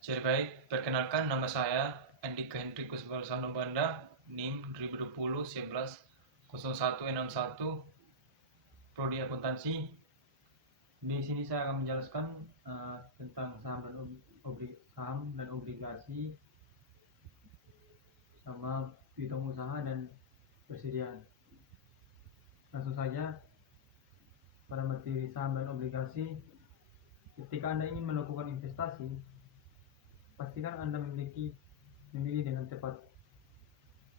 Jadi baik, perkenalkan nama saya Andika Hendrikus Balsano Banda, NIM 2020 11 0161, Prodi Akuntansi. Di sini saya akan menjelaskan tentang saham dan obligasi sama piutang usaha dan persediaan. Langsung saja pada materi saham dan obligasi. Ketika Anda ingin melakukan investasi, pastikan Anda memilih dengan tepat.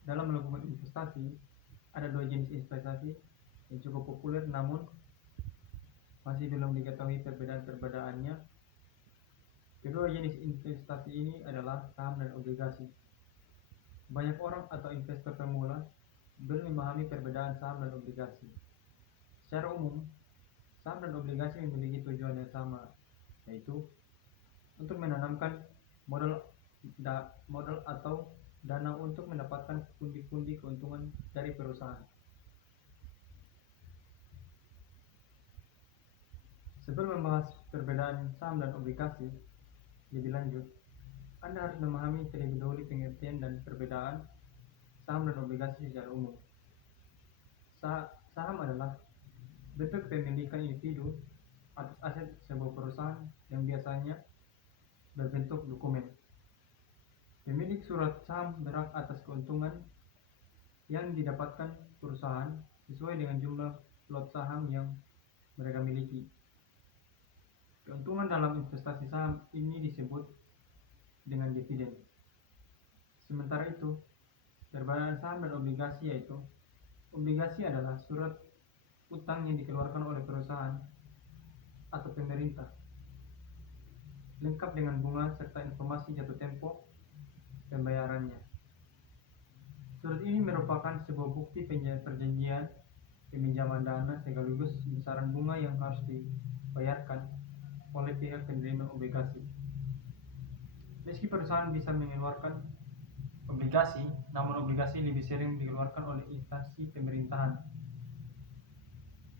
Dalam melakukan investasi, ada dua jenis investasi yang cukup populer namun masih belum diketahui perbedaan-perbedaannya. Kedua jenis investasi ini adalah saham dan obligasi. Banyak orang atau investor pemula belum memahami perbedaan saham dan obligasi. Secara umum, saham dan obligasi memiliki tujuan yang sama, yaitu untuk menanamkan modal atau dana untuk mendapatkan pundi-pundi keuntungan dari perusahaan. Sebelum membahas perbedaan saham dan obligasi lebih lanjut, Anda harus memahami terlebih dahulu pengertian dan perbedaan saham dan obligasi secara umum. Saham adalah bentuk pemilikan individu atas aset sebuah perusahaan yang biasanya berbentuk dokumen. Pemilik surat saham berhak atas keuntungan yang didapatkan perusahaan sesuai dengan jumlah lot saham yang mereka miliki. Keuntungan dalam investasi saham ini disebut dengan dividen. Sementara itu, perbedaan saham dan obligasi yaitu obligasi adalah surat utang yang dikeluarkan oleh perusahaan atau pemerintah, lengkap dengan bunga serta informasi jatuh tempo pembayarannya. Surat ini merupakan sebuah bukti perjanjian peminjaman dana sekaligus besaran bunga yang harus dibayarkan oleh pihak penerima obligasi. Meski perusahaan bisa mengeluarkan obligasi, namun obligasi lebih sering dikeluarkan oleh instansi pemerintahan.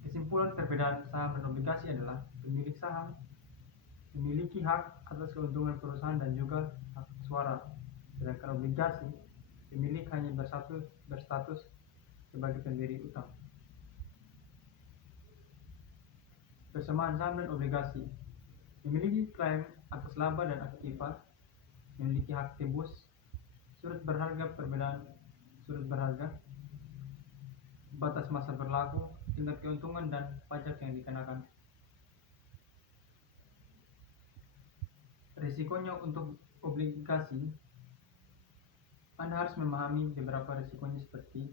Kesimpulan perbedaan saham dan obligasi adalah pemilik saham memiliki hak atas keuntungan perusahaan dan juga hak suara, sedangkan obligasi pemilik hanya berstatus sebagai pemberi utang. Persamaan saham dan obligasi: memiliki klaim atas laba dan aktiva, memiliki hak tebus, surat berharga, perbedaan surat berharga, batas masa berlaku, tingkat keuntungan, dan pajak yang dikenakan. Risikonya untuk obligasi: Anda harus memahami beberapa risikonya seperti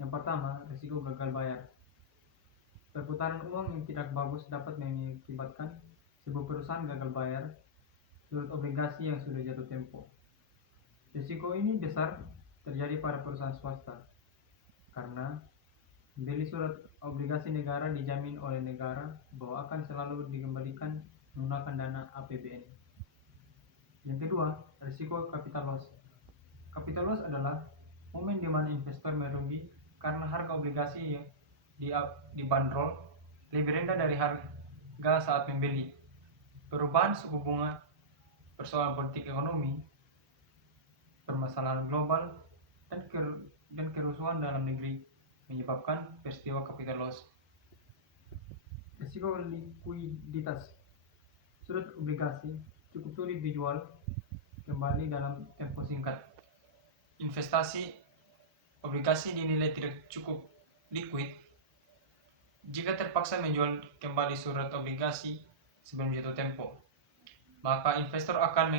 yang pertama, risiko gagal bayar. Perputaran uang yang tidak bagus dapat mengakibatkan sebuah perusahaan gagal bayar surat obligasi yang sudah jatuh tempo. Risiko ini besar terjadi pada perusahaan swasta karena beli surat obligasi negara dijamin oleh negara bahwa akan selalu dikembalikan menggunakan dana APBN. Yang kedua, risiko capital loss. Capital loss adalah momen di mana investor merugi karena harga obligasi yang dibanderol lebih rendah dari harga saat membeli. Perubahan suku bunga, persoalan politik ekonomi, permasalahan global, dan kerusuhan dalam negeri menyebabkan peristiwa capital loss. Risiko likuiditas. Surat obligasi cukup sulit dijual kembali dalam tempo singkat. Investasi obligasi dinilai tidak cukup liquid jika terpaksa menjual kembali surat obligasi sebelum jatuh tempo, maka investor akan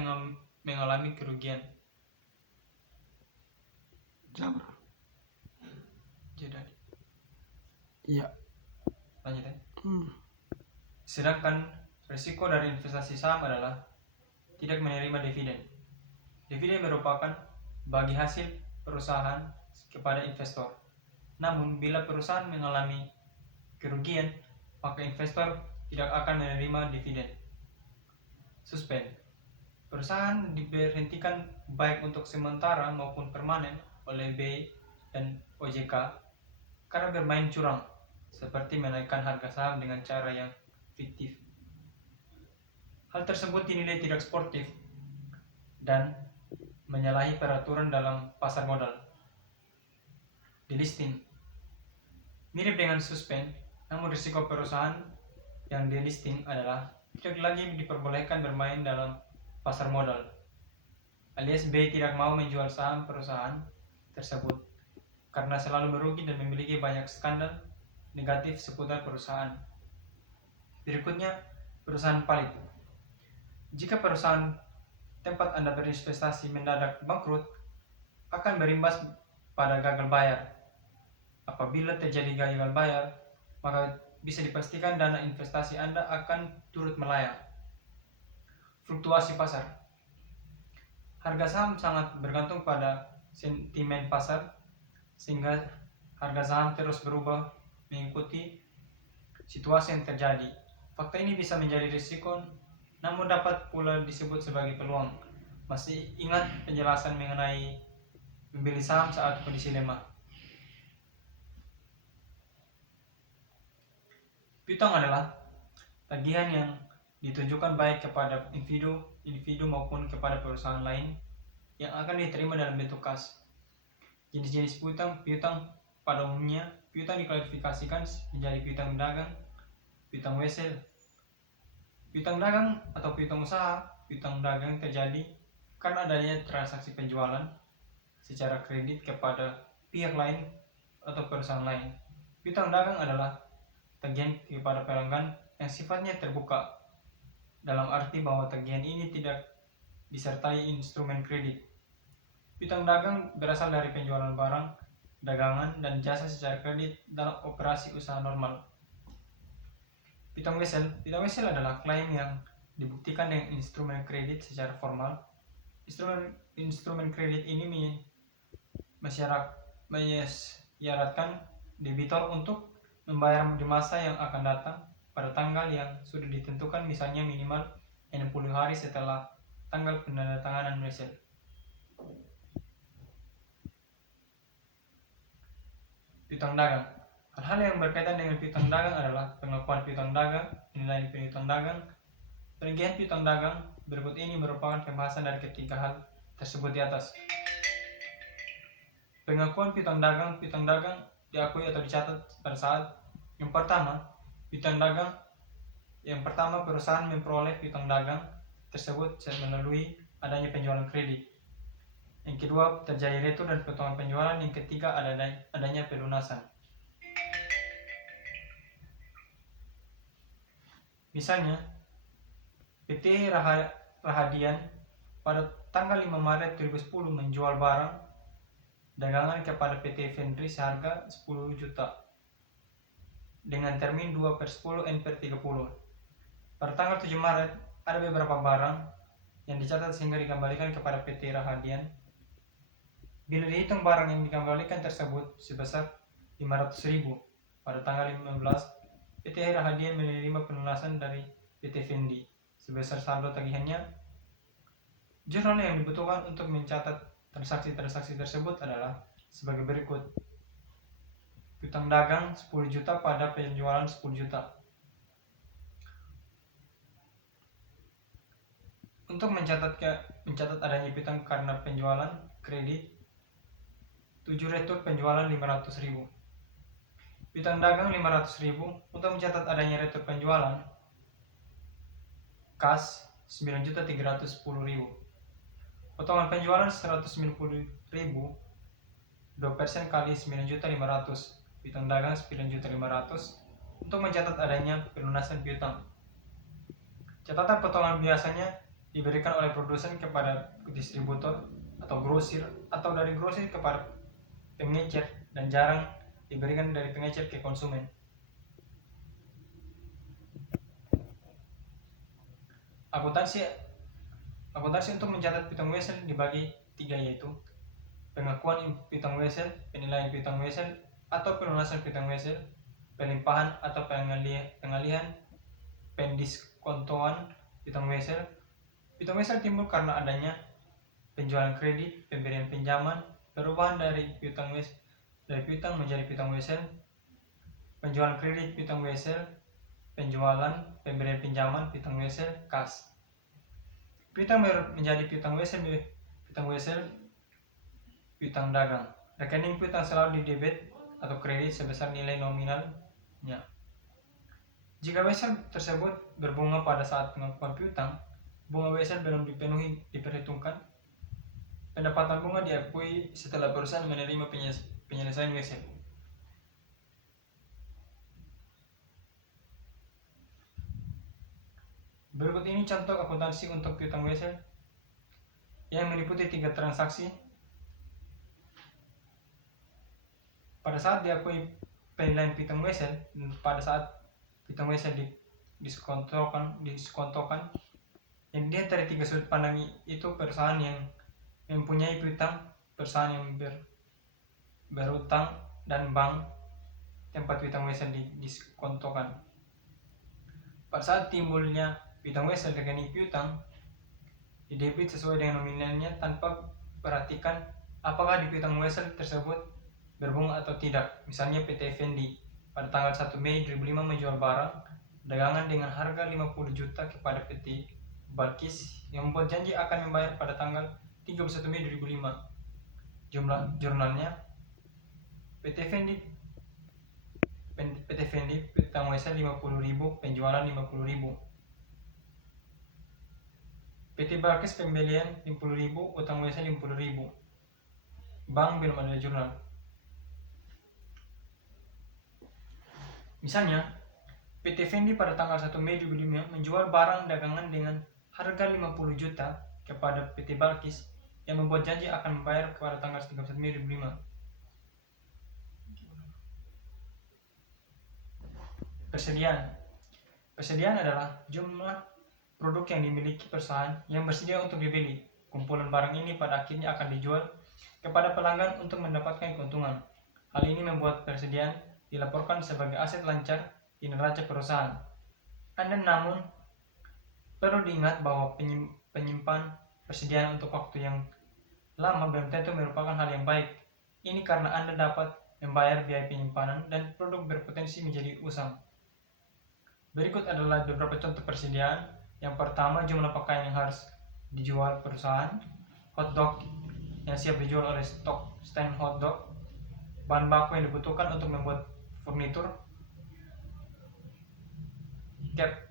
mengalami kerugian. Iya. Lanjut ya. Sedangkan risiko dari investasi saham adalah tidak menerima dividen. Dividen merupakan bagi hasil perusahaan kepada investor. Namun bila perusahaan mengalami kerugian, maka investor tidak akan menerima dividen. Suspend. Perusahaan diberhentikan baik untuk sementara maupun permanen oleh BI dan OJK karena bermain curang, seperti menaikkan harga saham dengan cara yang fiktif. Hal tersebut dinilai tidak sportif dan menyalahi peraturan dalam pasar modal. Delisting mirip dengan suspend, namun risiko perusahaan yang delisting adalah tidak lagi diperbolehkan bermain dalam pasar modal, alias B tidak mau menjual saham perusahaan tersebut karena selalu merugi dan memiliki banyak skandal negatif seputar perusahaan. Berikutnya, perusahaan palit. Jika perusahaan tempat Anda berinvestasi mendadak bangkrut, akan berimbas pada gagal bayar. Apabila terjadi gagal bayar, maka bisa dipastikan dana investasi Anda akan turut melayang. Fluktuasi pasar. Harga saham sangat bergantung pada sentimen pasar, sehingga harga saham terus berubah mengikuti situasi yang terjadi. Fakta ini bisa menjadi risiko, namun dapat pula disebut sebagai peluang. Masih ingat penjelasan mengenai membeli saham saat kondisi lemah? Piutang adalah tagihan yang ditujukan baik kepada individu maupun kepada perusahaan lain yang akan diterima dalam bentuk kas. Jenis-jenis piutang pada umumnya, piutang diklasifikasikan menjadi piutang dagang, piutang wesel. Piutang dagang atau piutang usaha, piutang dagang terjadi karena adanya transaksi penjualan secara kredit kepada pihak lain atau perusahaan lain. Piutang dagang adalah tagihan kepada pelanggan yang sifatnya terbuka, dalam arti bahwa tagihan ini tidak disertai instrumen kredit. Piutang dagang berasal dari penjualan barang, dagangan, dan jasa secara kredit dalam operasi usaha normal. Piutang wesel adalah klaim yang dibuktikan dengan instrumen kredit secara formal. Instrumen kredit ini mensyaratkan debitur untuk membayar di masa yang akan datang pada tanggal yang sudah ditentukan, misalnya minimal 60 hari setelah tanggal penandatanganan wesel. Piutang dagang. Hal-hal yang berkaitan dengan piutang dagang adalah pengakuan piutang dagang, penilaian piutang dagang, perincian piutang dagang. Berikut ini merupakan pembahasan dari ketiga hal tersebut di atas. Pengakuan piutang dagang diakui atau dicatat pada saat yang pertama, perusahaan memperoleh piutang dagang tersebut melalui adanya penjualan kredit. Yang kedua, terjadi retur dan potongan penjualan. Yang ketiga, adanya pelunasan. Misalnya, PT Rahadian pada tanggal 5 Maret 2010 menjual barang dagangan kepada PT Vendri seharga 10 juta dengan termin 2/10 N/30. Pada tanggal 7 Maret ada beberapa barang yang dicatat sehingga dikembalikan kepada PT Rahadian. Bila dihitung barang yang dikembalikan tersebut sebesar 500.000, pada tanggal 15 PT Rahadian menerima pelunasan dari PT Vendi sebesar saldo tagihannya. Jurnal yang dibutuhkan untuk mencatat transaksi-transaksi tersebut adalah sebagai berikut. Piutang dagang 10 juta pada penjualan 10 juta. Untuk mencatat adanya piutang karena penjualan kredit, 7 retur penjualan 500.000. Piutang dagang 500.000. Untuk mencatat adanya retur penjualan kas 9.310.000. Potongan penjualan 190.000, 2% kali 9.500. Piutang dagang 9.500. Untuk mencatat adanya pelunasan piutang. Catatan potongan biasanya diberikan oleh produsen kepada distributor atau grosir, atau dari grosir kepada pengecer, dan jarang diberikan dari pengecer ke konsumen. Akuntansi untuk mencatat piutang wesel dibagi 3, yaitu pengakuan piutang wesel, penilaian piutang wesel atau pelunasan piutang wesel, pelimpahan atau pengalihan, pendiskontoan piutang wesel. Piutang wesel timbul karena adanya penjualan kredit, pemberian pinjaman, perubahan dari piutang menjadi piutang wesel, penjualan kredit piutang wesel, penjualan, pemberian pinjaman piutang wesel, kas. Piutang menjadi piutang wesel, piutang dagang. Rekening piutang selalu di debit atau kredit sebesar nilai nominalnya. Jika wesel tersebut berbunga pada saat pengakuan piutang, bunga wesel belum dipenuhi diperhitungkan. Pendapatan bunga diakui setelah perusahaan menerima penyelesaian wesel. Berikut ini contoh akuntansi untuk piutang wesel yang meliputi 3 transaksi. Pada saat diakui penilaian piutang wesel, pada saat piutang wesel diskontokan, yang dilihat dari 3 sudut pandang itu perusahaan yang mempunyai piutang, perusahaan yang berutang, dan bank tempat piutang wesel diskontokan. Pada saat timbulnya piutang wesel, rekening piutang didebit sesuai dengan nominalnya tanpa perhatikan apakah di piutang wesel tersebut berbunga atau tidak. Misalnya PT Effendi pada tanggal 1 Mei 2005 menjual barang dagangan dengan harga 50 juta kepada PT Balkis yang membuat janji akan membayar pada tanggal 31 Mei 2005. Jumlah jurnalnya PT Effendi piutang wesel 50.000, penjualan 50.000. PT Balkis pembelian 50.000, utang wesel 50.000. Bank belum ada jurnal. Misalnya, PT Effendi pada tanggal 1 Mei 2005 menjual barang dagangan dengan harga 50 juta kepada PT Balkis yang membuat janji akan membayar pada tanggal 31 Mei 2005. Persediaan adalah jumlah produk yang dimiliki perusahaan yang bersedia untuk dibeli. Kumpulan barang ini pada akhirnya akan dijual kepada pelanggan untuk mendapatkan keuntungan. Hal ini membuat persediaan dilaporkan sebagai aset lancar di neraca perusahaan. Namun perlu diingat bahwa penyimpan persediaan untuk waktu yang lama belum tentu merupakan hal yang baik. Ini karena Anda dapat membayar biaya penyimpanan dan produk berpotensi menjadi usang. Berikut adalah beberapa contoh persediaan. Yang pertama, jumlah pakaian yang harus dijual perusahaan, hotdog yang siap dijual oleh stand hotdog, bahan baku yang dibutuhkan untuk membuat furnitur,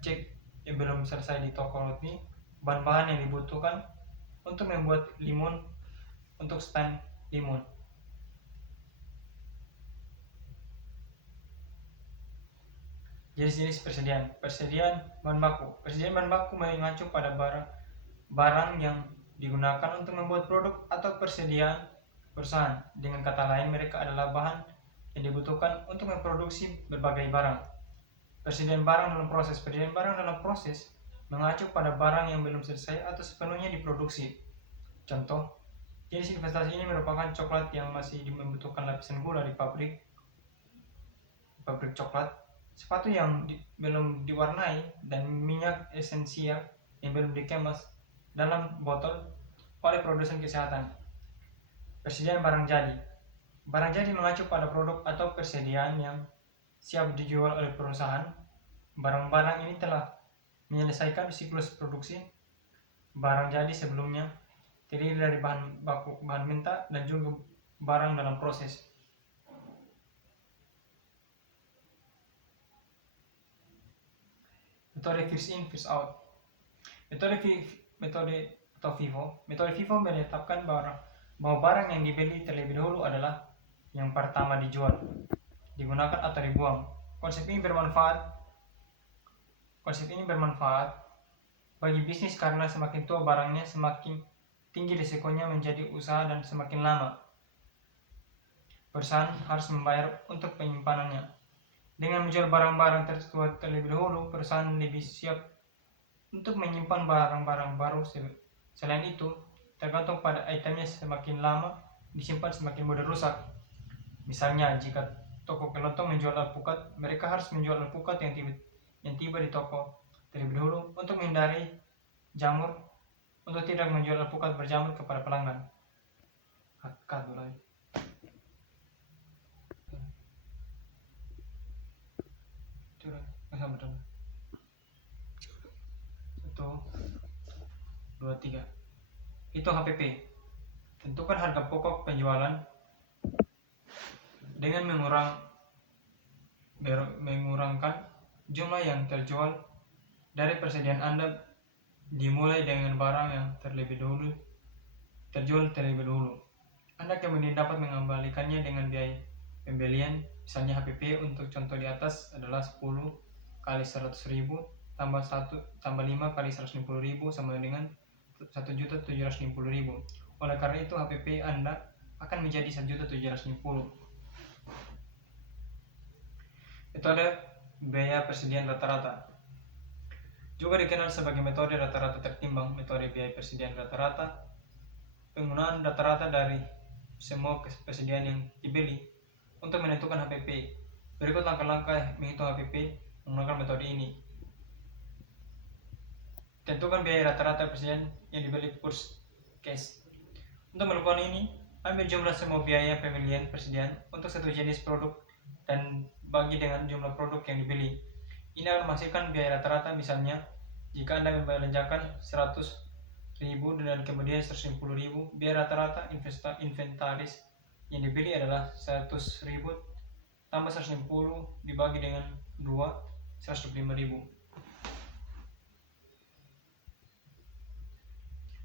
cake yang belum selesai di toko roti, bahan-bahan yang dibutuhkan untuk membuat limun untuk stand limun. Jenis-jenis persediaan bahan baku. Persediaan bahan baku mengacu pada barang yang digunakan untuk membuat produk atau persediaan perusahaan. Dengan kata lain, mereka adalah bahan yang dibutuhkan untuk memproduksi berbagai barang. Persediaan barang dalam proses. Persediaan barang dalam proses mengacu pada barang yang belum selesai atau sepenuhnya diproduksi. Contoh, jenis investasi ini merupakan coklat yang masih membutuhkan lapisan gula di pabrik coklat, sepatu yang belum diwarnai, dan minyak esensial yang belum dikemas dalam botol oleh produsen kesehatan. Persediaan barang jadi. Barang jadi mengacu pada produk atau persediaan yang siap dijual oleh perusahaan. Barang-barang ini telah menyelesaikan siklus produksi. Barang jadi sebelumnya terdiri dari bahan baku, bahan mentah, dan juga barang dalam proses. Metode first in first out. Metode FIFO menetapkan bahwa barang yang dibeli terlebih dahulu adalah yang pertama dijual, digunakan atau dibuang. Konsep ini bermanfaat bagi bisnis karena semakin tua barangnya, semakin tinggi risikonya menjadi usaha, dan semakin lama perusahaan harus membayar untuk penyimpanannya. Dengan menjual barang-barang tersebut terlebih dahulu, perusahaan lebih siap untuk menyimpan barang-barang baru. Selain itu, tergantung pada itemnya, semakin lama disimpan semakin mudah rusak. Misalnya, jika toko kelontong menjual alpukat, mereka harus menjual alpukat yang tiba di toko terlebih dahulu untuk menghindari jamur, untuk tidak menjual alpukat berjamur kepada pelanggan. 23. Itu HPP. Tentukan harga pokok penjualan dengan mengurangkan jumlah yang terjual dari persediaan Anda, dimulai dengan barang yang terjual terlebih dahulu. Anda kemudian dapat mengembalikannya dengan biaya pembelian. Misalnya HPP untuk contoh di atas adalah 10 kali 100.000 tambah 5 kali 150.000 sama dengan 1.750.000. Oleh karena itu HPP Anda akan menjadi 1.750.000. Metode biaya persediaan rata-rata juga dikenal sebagai metode rata-rata tertimbang. Metode biaya persediaan rata-rata, penggunaan rata-rata dari semua persediaan yang dibeli untuk menentukan HPP. Berikut langkah-langkah menghitung HPP menggunakan metode ini. Tentukan biaya rata-rata persediaan yang dibeli purchase cash. Untuk melakukan ini, ambil jumlah semua biaya pembelian persediaan untuk satu jenis produk dan bagi dengan jumlah produk yang dibeli. Ini akan menghasilkan biaya rata-rata. Misalnya, jika Anda membelanjakan 100.000 dan kemudian 150.000, biaya rata-rata inventaris yang dibeli adalah 100.000 tambah 150 dibagi dengan 2, 125.000.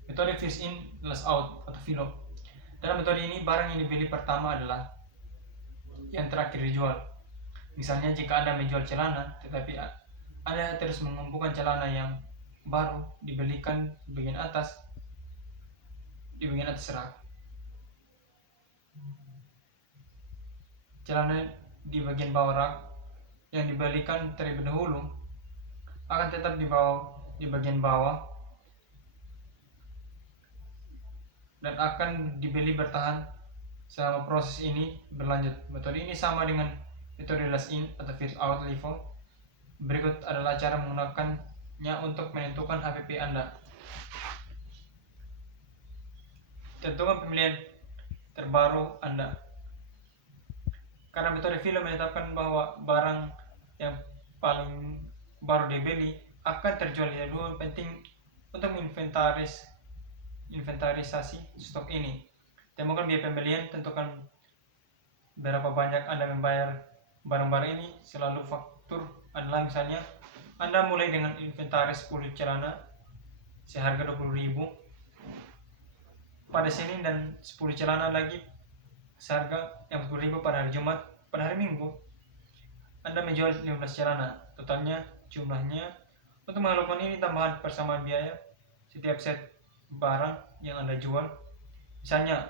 Metode first in last out atau FILO. Dalam metode ini, barang yang dibeli pertama adalah yang terakhir dijual. Misalnya, jika Anda menjual celana, tetapi Anda terus mengumpulkan celana yang baru dibelikan di bagian atas rak. Celana di bagian bawah rak yang dibelikan terlebih dahulu akan tetap di bagian bawah dan akan dibeli bertahan selama proses ini berlanjut. Metode ini sama dengan metode last in atau first out LIFO. Berikut adalah cara menggunakannya untuk menentukan HPP Anda. Tentukan pembelian terbaru Anda. Karena metode FILO menetapkan bahwa barang yang paling baru dibeli akan terjual lebih dulu, penting untuk inventarisasi stok ini. Temukan biaya pembelian, tentukan berapa banyak Anda membayar barang-barang ini. Selalu faktur adalah, misalnya Anda mulai dengan inventaris 10 celana seharga 20.000 pada Senin dan 10 celana lagi seharga yang 10.000 pada hari Jumat. Pada hari Minggu Anda menjual 15 celana, totalnya jumlahnya. Untuk melakukan ini, tambahan persamaan biaya setiap set barang yang Anda jual. Misalnya,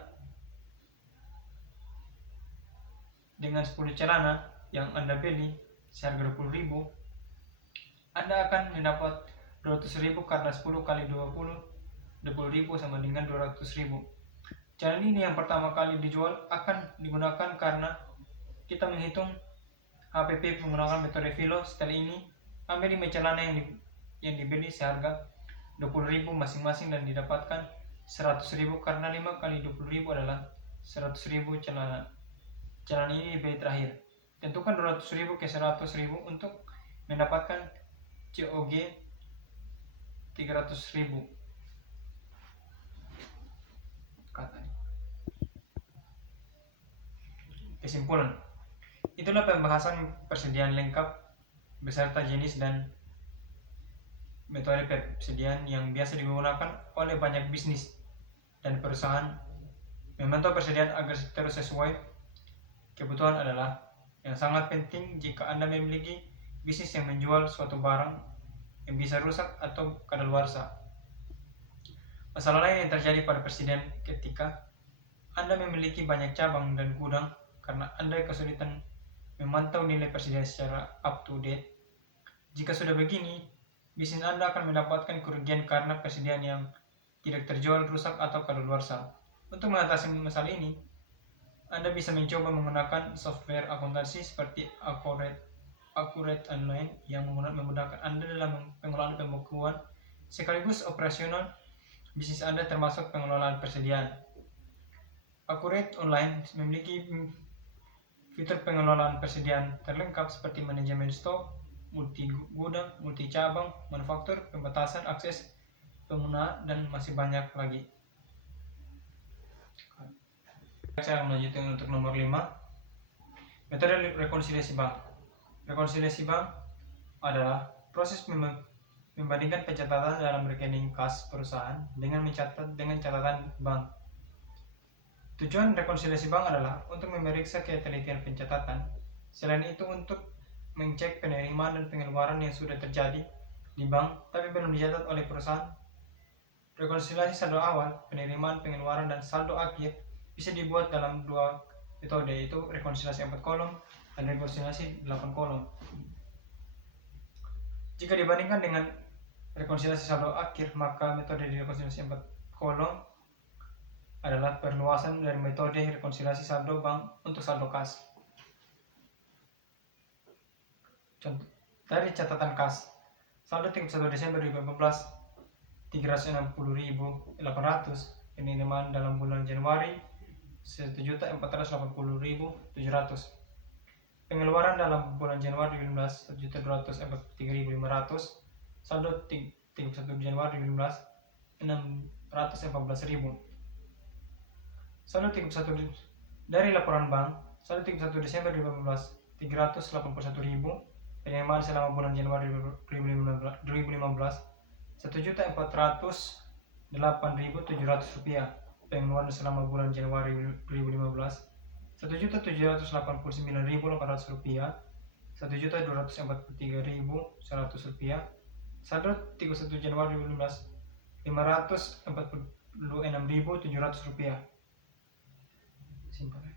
dengan 10 celana yang Anda beli seharga 20.000, Anda akan mendapat 200.000 karena 10 kali 20.000 sama dengan 200.000. Cara ini yang pertama kali dijual akan digunakan karena kita menghitung HPP menggunakan metode FILO. Setelah ini, ambil 5 celana yang dibeli seharga 20.000 masing-masing dan didapatkan 100.000 karena 5 kali 20.000 adalah 100.000 celana. Celana ini dibeli terakhir. Tentukan 200.000 ke 100.000 untuk mendapatkan COG 300.000. Kesimpulan, itulah pembahasan persediaan lengkap beserta jenis dan metode persediaan yang biasa digunakan oleh banyak bisnis dan perusahaan. Memantau persediaan agar terus sesuai kebutuhan adalah yang sangat penting jika Anda memiliki bisnis yang menjual suatu barang yang bisa rusak atau kadaluarsa. Masalah lain yang terjadi pada persediaan ketika Anda memiliki banyak cabang dan gudang karena Anda kesulitan memantau nilai persediaan secara up to date. Jika sudah begini, bisnis Anda akan mendapatkan kerugian karena persediaan yang tidak terjual, rusak, atau kadaluarsa. Untuk mengatasi masalah ini, Anda bisa mencoba menggunakan software akuntansi seperti Accurate Online yang memudahkan Anda dalam pengelolaan pembukuan sekaligus operasional bisnis Anda termasuk pengelolaan persediaan. Accurate Online memiliki fitur pengelolaan persediaan terlengkap seperti manajemen stok, multi gudang, multi cabang, manufaktur, pembatasan akses pengguna dan masih banyak lagi. Saya akan melanjutkan untuk nomor 5, metode rekonsiliasi bank. Rekonsiliasi bank adalah proses membandingkan pencatatan dalam rekening kas perusahaan dengan catatan bank. Tujuan rekonsiliasi bank adalah untuk memeriksa ketelitian pencatatan. Selain itu untuk mengecek penerimaan dan pengeluaran yang sudah terjadi di bank tapi belum dicatat oleh perusahaan. Rekonsiliasi saldo awal, penerimaan, pengeluaran, dan saldo akhir bisa dibuat dalam 2 metode, yaitu rekonsiliasi 4 kolom dan rekonsiliasi 8 kolom. Jika dibandingkan dengan rekonsiliasi saldo akhir, maka metode rekonsiliasi 4 kolom adalah perluasan dari metode rekonsiliasi saldo bank untuk saldo kas. Contoh dari catatan kas, saldo 31 Desember 2014 360.800, penerimaan dalam bulan Januari 1.480.700, pengeluaran dalam bulan Januari 2015 1.243.500, saldo 31 Januari 2015 614.000. Saldo 31 dari laporan bank, saldo 31 Desember 2015 381.000, penerimaan selama bulan Januari 2015 1.408.700 rupiah, pengeluaran selama bulan Januari 2015 1.789.800 rupiah, 1.243.100 rupiah, saldo 31 Januari 2015 546.700 rupiah. Simpan.